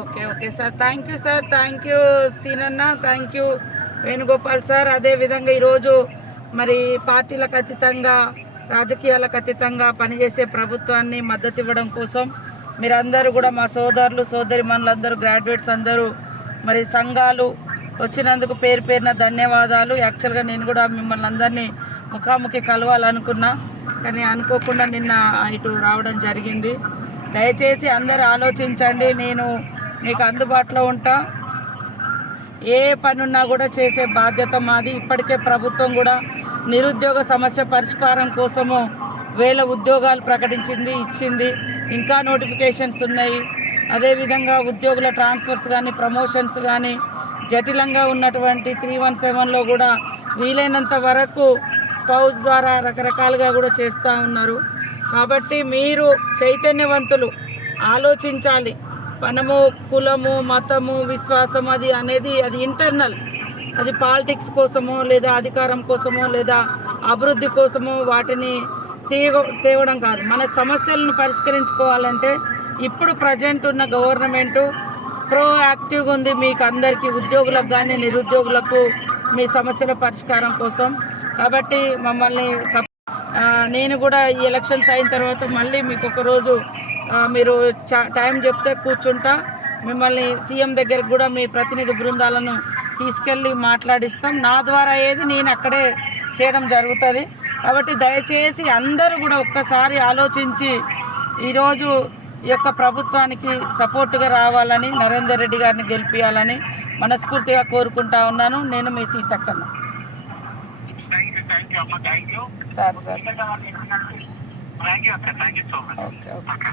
Okay okay. Sir thank you sir. Thank you Seenanna. Thank you Venugopal sir. అదేవిధంగా ఈరోజు మరి పార్టీలకు అతీతంగా రాజకీయాలకు అతీతంగా పనిచేసే ప్రభుత్వాన్ని మద్దతు ఇవ్వడం కోసం మీరందరూ కూడా మా సోదరులు సోదరి మనులందరూ గ్రాడ్యుయేట్స్ అందరూ మరి సంఘాలు వచ్చినందుకు పేరు పేరున ధన్యవాదాలు. యాక్చువల్గా నేను కూడా మిమ్మల్ని అందరినీ ముఖాముఖి కలవాలనుకున్నా కానీ అనుకోకుండా నిన్న ఇటు రావడం జరిగింది. దయచేసి అందరూ ఆలోచించండి నేను మీకు అందుబాటులో ఉంటా. ఏ పనున్నా కూడా చేసే బాధ్యత మాది. ఇప్పటికే ప్రభుత్వం కూడా నిరుద్యోగ సమస్య పరిష్కారం కోసము వేల ఉద్యోగాలు ప్రకటించింది ఇచ్చింది. ఇంకా నోటిఫికేషన్స్ ఉన్నాయి. అదేవిధంగా ఉద్యోగుల ట్రాన్స్ఫర్స్ కానీ ప్రమోషన్స్ కానీ జటిలంగా ఉన్నటువంటి త్రీ వన్ సెవెన్లో కూడా వీలైనంత వరకు స్పౌస్ ద్వారా రకరకాలుగా కూడా చేస్తూ ఉన్నారు. కాబట్టి మీరు చైతన్యవంతులు. ఆలోచించాలి. మనము కులము మతము విశ్వాసం అది అనేది అది ఇంటర్నల్. అది పాలిటిక్స్ కోసమో లేదా అధికారం కోసమో లేదా అభివృద్ధి కోసమో వాటిని తీగ తేవడం కాదు. మన సమస్యలను పరిష్కరించుకోవాలంటే ఇప్పుడు ప్రజెంట్ ఉన్న గవర్నమెంటు ప్రోయాక్టివ్గా ఉంది మీకు అందరికీ ఉద్యోగులకు కానీ నిరుద్యోగులకు మీ సమస్యల పరిష్కారం కోసం. కాబట్టి మమ్మల్ని నేను కూడా ఈ ఎలక్షన్స్ అయిన తర్వాత మళ్ళీ మీకు ఒకరోజు మీరు టైం చెప్తే కూర్చుంటా. మిమ్మల్ని సీఎం దగ్గరకు కూడా మీ ప్రతినిధి బృందాలను తీసుకెళ్ళి మాట్లాడిస్తాం. నా ద్వారా ఏది నేను అక్కడే చేయడం జరుగుతుంది. కాబట్టి దయచేసి అందరూ కూడా ఒక్కసారి ఆలోచించి ఈరోజు ఈ యొక్క ప్రభుత్వానికి సపోర్టుగా రావాలని నరేందర్ రెడ్డి గారిని గెలిపించాలని మనస్ఫూర్తిగా కోరుకుంటా ఉన్నాను. నేను మీ సీతక్కను. థ్యాంక్ యూ థ్యాంక్ యూ అమ్మ థ్యాంక్ యూ సరే సార్ థ్యాంక్ యూ అక్క thank you so much okay okay okay